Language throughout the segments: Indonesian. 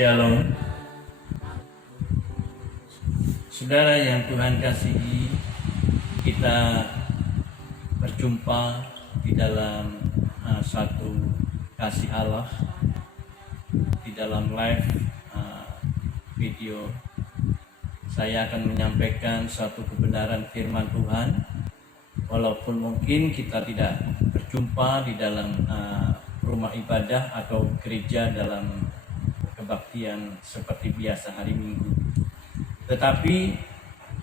Shalom, saudara yang Tuhan kasihi, kita berjumpa di dalam satu kasih Allah, di dalam live video. Saya akan menyampaikan suatu kebenaran firman Tuhan, walaupun mungkin kita tidak berjumpa di dalam rumah ibadah atau gereja dalam kebaktian seperti biasa hari Minggu. Tetapi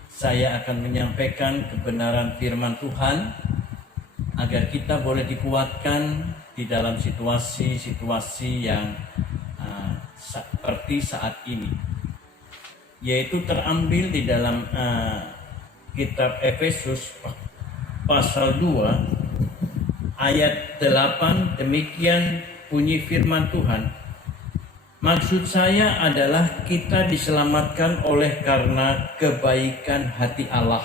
saya akan menyampaikan kebenaran firman Tuhan agar kita boleh dikuatkan di dalam situasi-situasi yang seperti saat ini, yaitu terambil di dalam kitab Efesus pasal 2 ayat 8. Demikian bunyi firman Tuhan. Maksud saya adalah kita diselamatkan oleh karena kebaikan hati Allah,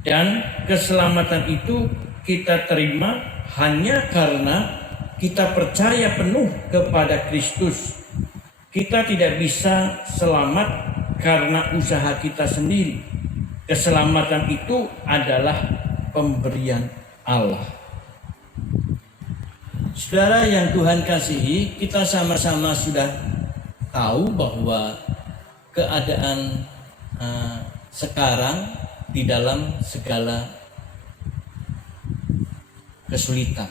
dan keselamatan itu kita terima hanya karena kita percaya penuh kepada Kristus. Kita tidak bisa selamat karena usaha kita sendiri. Keselamatan itu adalah pemberian Allah. Saudara yang Tuhan kasihi, kita sama-sama sudah tahu bahwa keadaan sekarang di dalam segala kesulitan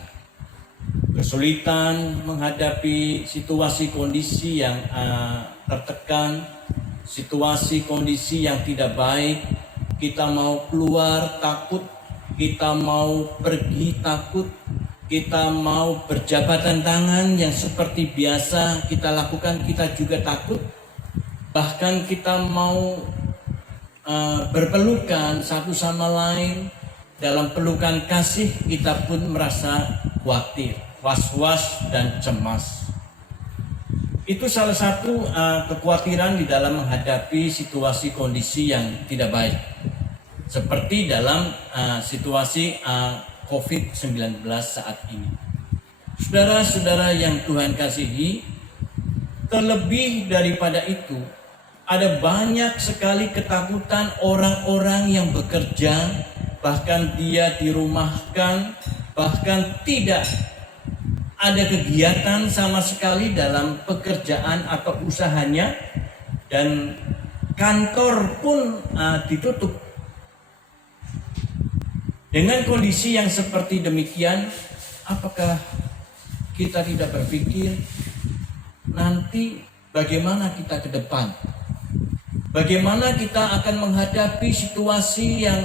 menghadapi situasi kondisi yang tertekan, situasi kondisi yang tidak baik. Kita mau keluar takut, kita mau pergi takut, kita mau berjabatan tangan yang seperti biasa kita lakukan, kita juga takut. Bahkan kita mau berpelukan satu sama lain dalam pelukan kasih, kita pun merasa khawatir, was-was dan cemas. Itu salah satu kekhawatiran di dalam menghadapi situasi kondisi yang tidak baik, seperti dalam situasi COVID-19 saat ini. Saudara-saudara yang Tuhan kasihi, terlebih daripada itu, ada banyak sekali ketakutan orang-orang yang bekerja, bahkan dia dirumahkan, bahkan tidak ada kegiatan sama sekali dalam pekerjaan atau usahanya, dan kantor pun ditutup. Dengan kondisi yang seperti demikian, apakah kita tidak berpikir nanti bagaimana kita ke depan? Bagaimana kita akan menghadapi situasi yang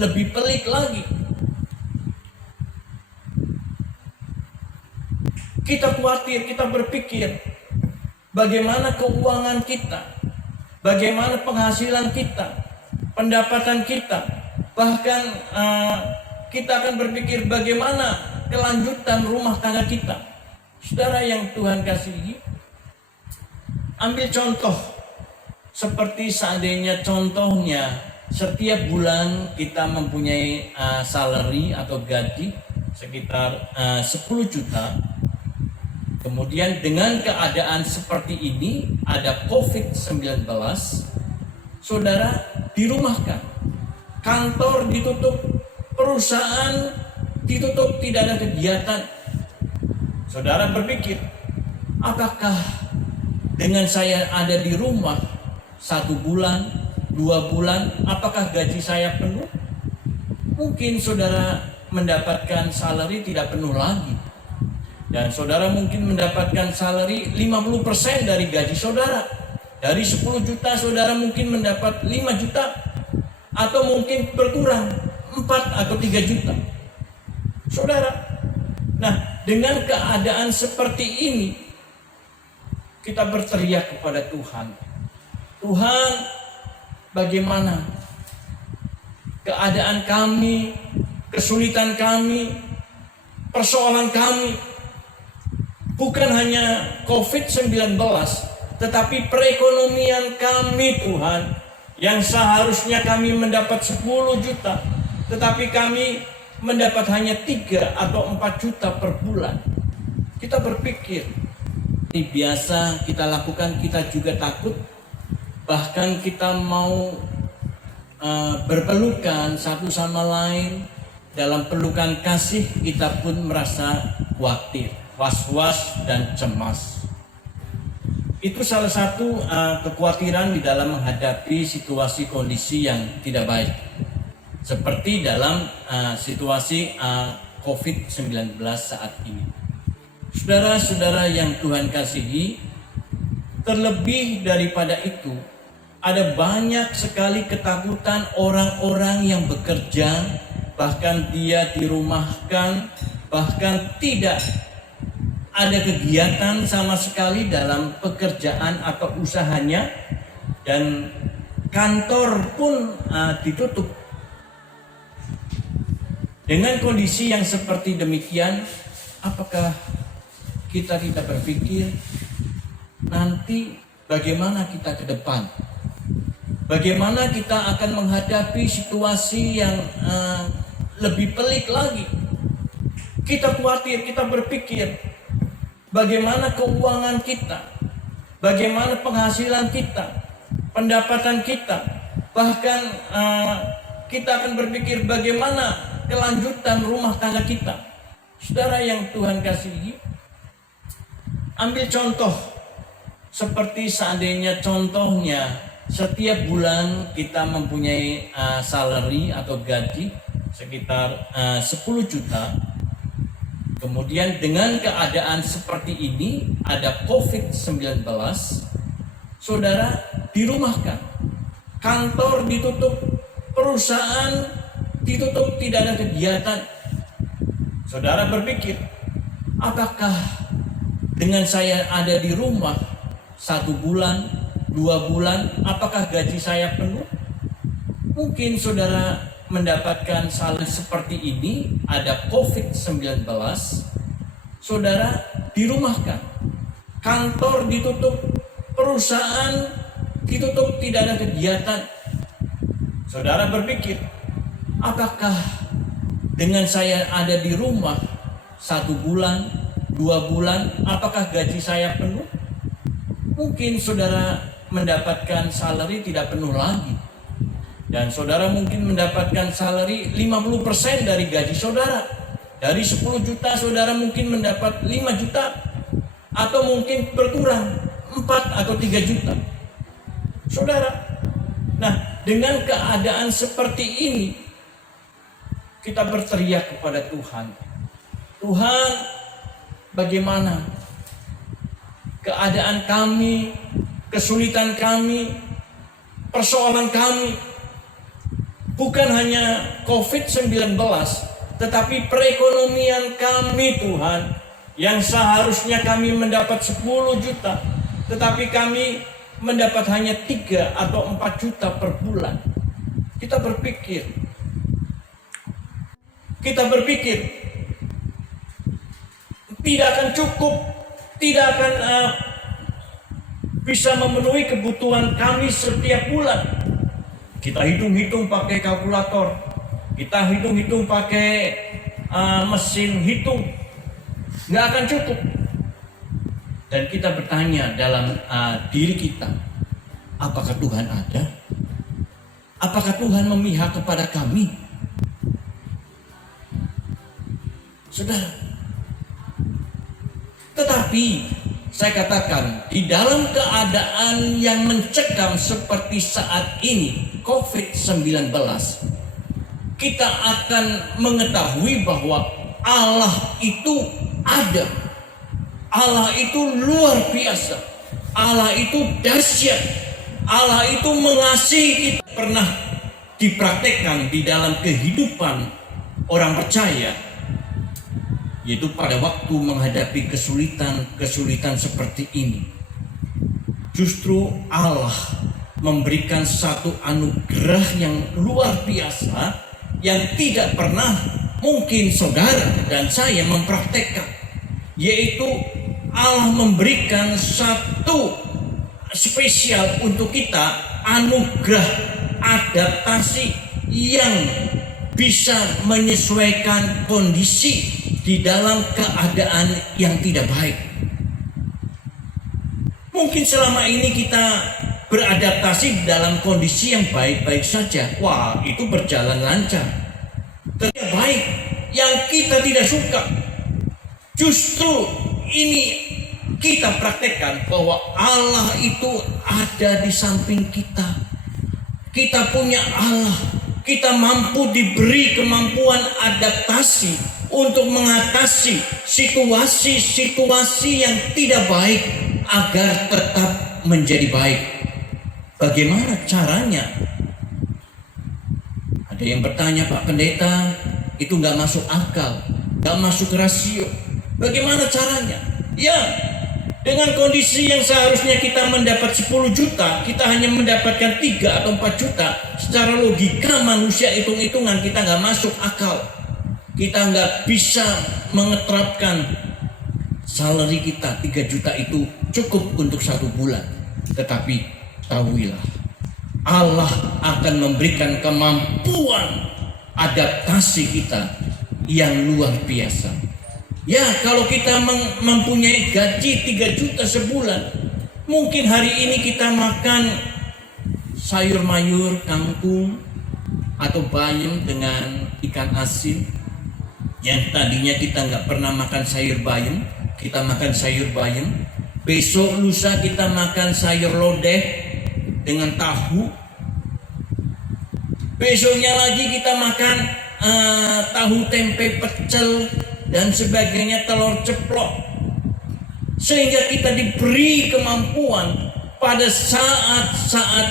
lebih pelik lagi? Kita khawatir, kita berpikir bagaimana keuangan kita, bagaimana penghasilan kita, pendapatan kita. Bahkan kita akan berpikir bagaimana kelanjutan rumah tangga kita. Saudara yang Tuhan kasihi, ambil contoh seperti seandainya contohnya setiap bulan kita mempunyai salary atau gaji sekitar 10 juta. Kemudian dengan keadaan seperti ini, ada COVID-19, saudara dirumahkan. Kantor ditutup, perusahaan ditutup, tidak ada kegiatan. Saudara berpikir, apakah dengan saya ada di rumah 1 bulan, 2 bulan, apakah gaji saya penuh? Mungkin saudara mendapatkan salary tidak penuh lagi. Dan saudara mungkin mendapatkan salary 50% dari gaji saudara. Dari 10 juta saudara mungkin mendapat 5 juta. Atau mungkin berkurang 4 atau 3 juta. Saudara, nah dengan keadaan seperti ini, kita berteriak kepada Tuhan. Tuhan, bagaimana keadaan kami, kesulitan kami, persoalan kami, bukan hanya COVID-19, tetapi perekonomian kami, Tuhan, yang seharusnya kami mendapat 10 juta, tetapi kami mendapat hanya 3 atau 4 juta per bulan. Kita berpikir, seperti biasa kita lakukan, kita juga takut. Bahkan kita mau berpelukan satu sama lain. Dalam pelukan kasih kita pun merasa khawatir, was-was dan cemas. Itu salah satu kekhawatiran di dalam menghadapi situasi kondisi yang tidak baik. Seperti dalam situasi COVID-19 saat ini. Saudara-saudara yang Tuhan kasihi, terlebih daripada itu, ada banyak sekali ketakutan orang-orang yang bekerja, bahkan dia dirumahkan, bahkan tidak ada kegiatan sama sekali dalam pekerjaan atau usahanya, dan kantor pun ditutup. Dengan kondisi yang seperti demikian, apakah kita tidak berpikir nanti bagaimana kita ke depan? Bagaimana kita akan menghadapi situasi yang lebih pelik lagi? Kita khawatir, kita berpikir bagaimana keuangan kita, bagaimana penghasilan kita, pendapatan kita, bahkan kita akan berpikir bagaimana kelanjutan rumah tangga kita. Saudara yang Tuhan kasihi, ambil contoh seperti seandainya contohnya setiap bulan kita mempunyai salary atau gaji sekitar 10 juta. Kemudian dengan keadaan seperti ini ada COVID-19, saudara dirumahkan, kantor ditutup, perusahaan ditutup, tidak ada kegiatan. Saudara berpikir, apakah dengan saya ada di rumah 1 bulan, 2 bulan, apakah gaji saya penuh? Mungkin saudara mendapatkan salary seperti ini, ada COVID-19, saudara dirumahkan, kantor ditutup, perusahaan ditutup, tidak ada kegiatan. Saudara berpikir, apakah dengan saya ada di rumah 1 bulan, 2 bulan, apakah gaji saya penuh? Mungkin saudara mendapatkan salary tidak penuh lagi. Dan saudara mungkin mendapatkan salary 50% dari gaji saudara. Dari 10 juta saudara mungkin mendapat 5 juta. Atau mungkin berkurang 4 atau 3 juta. Saudara, nah dengan keadaan seperti ini, kita berteriak kepada Tuhan. Tuhan, bagaimana keadaan kami, kesulitan kami, persoalan kami, bukan hanya COVID-19, tetapi perekonomian kami Tuhan, yang seharusnya kami mendapat 10 juta, tetapi kami mendapat hanya 3 atau 4 juta per bulan. Kita berpikir tidak akan cukup, tidak akan bisa memenuhi kebutuhan kami setiap bulan. Kita hitung-hitung pakai kalkulator, kita hitung-hitung pakai mesin hitung, nggak akan cukup. Dan kita bertanya dalam diri kita, apakah Tuhan ada? Apakah Tuhan memihak kepada kami? Saudara, tetapi saya katakan, di dalam keadaan yang mencekam seperti saat ini, COVID-19, kita akan mengetahui bahwa Allah itu ada. Allah itu luar biasa. Allah itu dahsyat. Allah itu mengasihi kita. Pernah dipraktekkan di dalam kehidupan orang percaya, yaitu pada waktu menghadapi kesulitan seperti ini, justru Allah memberikan satu anugerah yang luar biasa yang tidak pernah mungkin saudara dan saya mempraktekkan, yaitu Allah memberikan satu spesial untuk kita, anugerah adaptasi yang bisa menyesuaikan kondisi di dalam keadaan yang tidak baik. Mungkin selama ini kita beradaptasi dalam kondisi yang baik-baik saja. Wah, itu berjalan lancar. Tidak baik. Yang kita tidak suka. Justru ini kita praktekkan bahwa Allah itu ada di samping kita. Kita punya Allah. Kita mampu diberi kemampuan adaptasi untuk mengatasi situasi-situasi yang tidak baik agar tetap menjadi baik. Bagaimana caranya? Ada yang bertanya, Pak Pendeta, itu nggak masuk akal, nggak masuk rasio. Bagaimana caranya? Ya, dengan kondisi yang seharusnya kita mendapat 10 juta, kita hanya mendapatkan 3 atau 4 juta. Secara logika manusia hitung-hitungan kita nggak masuk akal. Kita nggak bisa mengeterapkan salary kita 3 juta itu cukup untuk 1 bulan. Tetapi tahuilah, Allah akan memberikan kemampuan adaptasi kita yang luar biasa. Ya, kalau kita mempunyai gaji 3 juta sebulan, mungkin hari ini kita makan sayur mayur, kangkung, atau bayam dengan ikan asin. Yang tadinya kita nggak pernah makan sayur bayam, kita makan sayur bayam. Besok lusa kita makan sayur lodeh dengan tahu. Besoknya lagi kita makan tahu tempe pecel dan sebagainya, telur ceplok. Sehingga kita diberi kemampuan pada saat-saat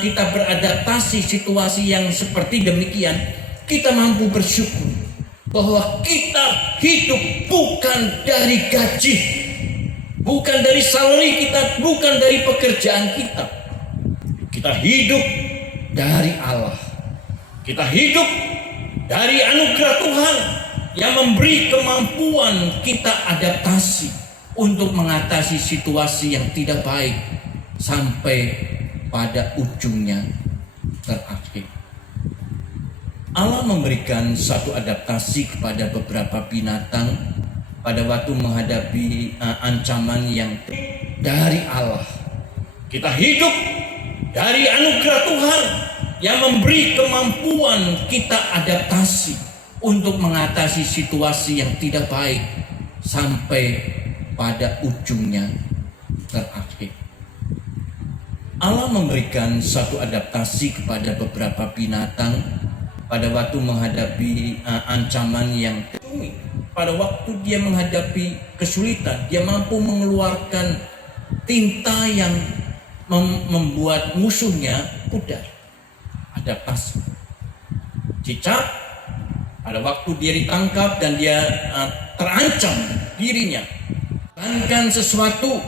kita beradaptasi situasi yang seperti demikian, kita mampu bersyukur bahwa kita hidup bukan dari gaji, bukan dari salary kita, bukan dari pekerjaan kita. Kita hidup dari Allah. Kita hidup dari anugerah Tuhan yang memberi kemampuan kita adaptasi untuk mengatasi situasi yang tidak baik sampai pada ujungnya terakhir. Allah memberikan satu adaptasi kepada beberapa binatang pada waktu menghadapi ancaman yang dari Allah. Kita hidup dari anugerah Tuhan yang memberi kemampuan kita adaptasi untuk mengatasi situasi yang tidak baik sampai pada ujungnya terakhir. Allah memberikan satu adaptasi kepada beberapa binatang pada waktu menghadapi ancaman yang rumit. Pada waktu dia menghadapi kesulitan, dia mampu mengeluarkan tinta yang membuat musuhnya pudar. Adaptasi. Cicak, pada waktu dia ditangkap dan dia terancam dirinya, lakukan sesuatu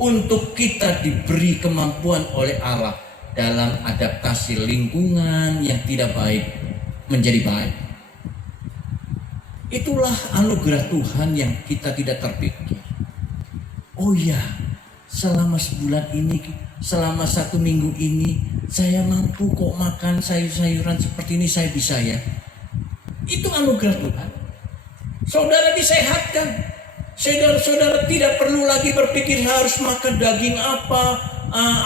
untuk kita diberi kemampuan oleh Allah dalam adaptasi lingkungan yang tidak baik menjadi baik. Itulah anugerah Tuhan yang kita tidak terpikir. Oh ya, selama sebulan ini, selama 1 minggu ini, saya mampu kok makan sayur-sayuran seperti ini, saya bisa ya. Itu anugerah Tuhan. Saudara disehatkan. Saudara tidak perlu lagi berpikir harus makan daging apa,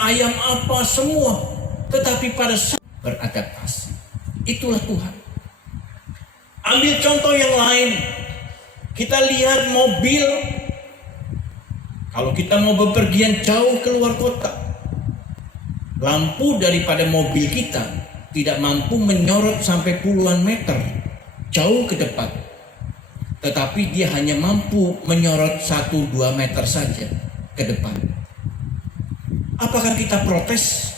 ayam apa, semua. Tetapi pada saat beradaptasi, itulah Tuhan. Ambil contoh yang lain. Kita lihat mobil. Kalau kita mau bepergian jauh keluar kota, lampu daripada mobil kita tidak mampu menyorot sampai puluhan meter jauh ke depan. Tetapi dia hanya mampu menyorot 1-2 meter saja ke depan. Apakah kita protes?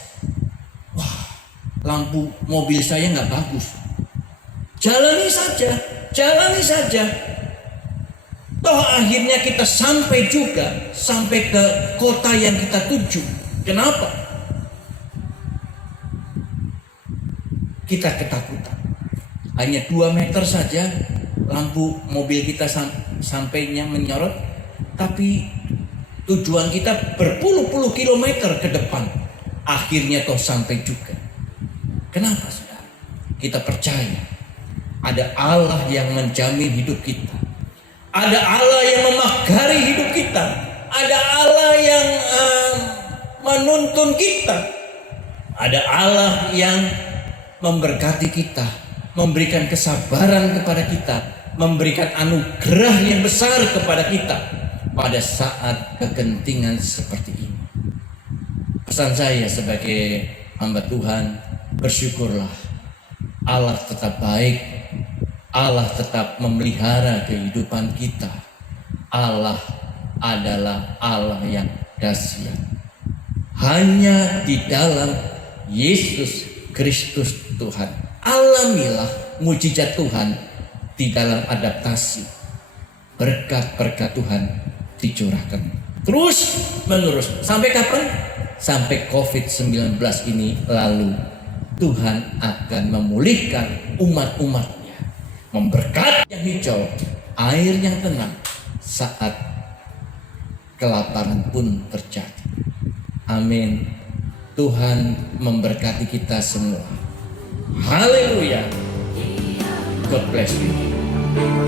Wah, lampu mobil saya nggak bagus. Jalani saja. Toh akhirnya kita sampai ke kota yang kita tuju. Kenapa? Kita ketakutan. Hanya 2 meter saja lampu mobil kita sampainya menyorot, tapi tujuan kita berpuluh-puluh kilometer ke depan. Akhirnya toh sampai juga. Kenapa, saudara? Kita percaya ada Allah yang menjamin hidup kita. Ada Allah yang memagari hidup kita. Ada Allah yang menuntun kita. Ada Allah yang memberkati kita, memberikan kesabaran kepada kita, memberikan anugerah yang besar kepada kita pada saat kegentingan seperti ini. Pesan saya sebagai hamba Tuhan, bersyukurlah. Allah tetap baik, Allah tetap memelihara kehidupan kita. Allah adalah Allah yang dahsyat. Hanya di dalam Yesus Kristus Tuhan, alamilah mujizat Tuhan di dalam adaptasi. Berkat-berkat Tuhan dicurahkan terus menerus. Sampai kapan? Sampai COVID-19 ini lalu. Tuhan akan memulihkan umat-umatnya, memberkati yang hijau, air yang tenang saat kelaparan pun terjadi. Amin. Tuhan memberkati kita semua. Haleluya. God bless you.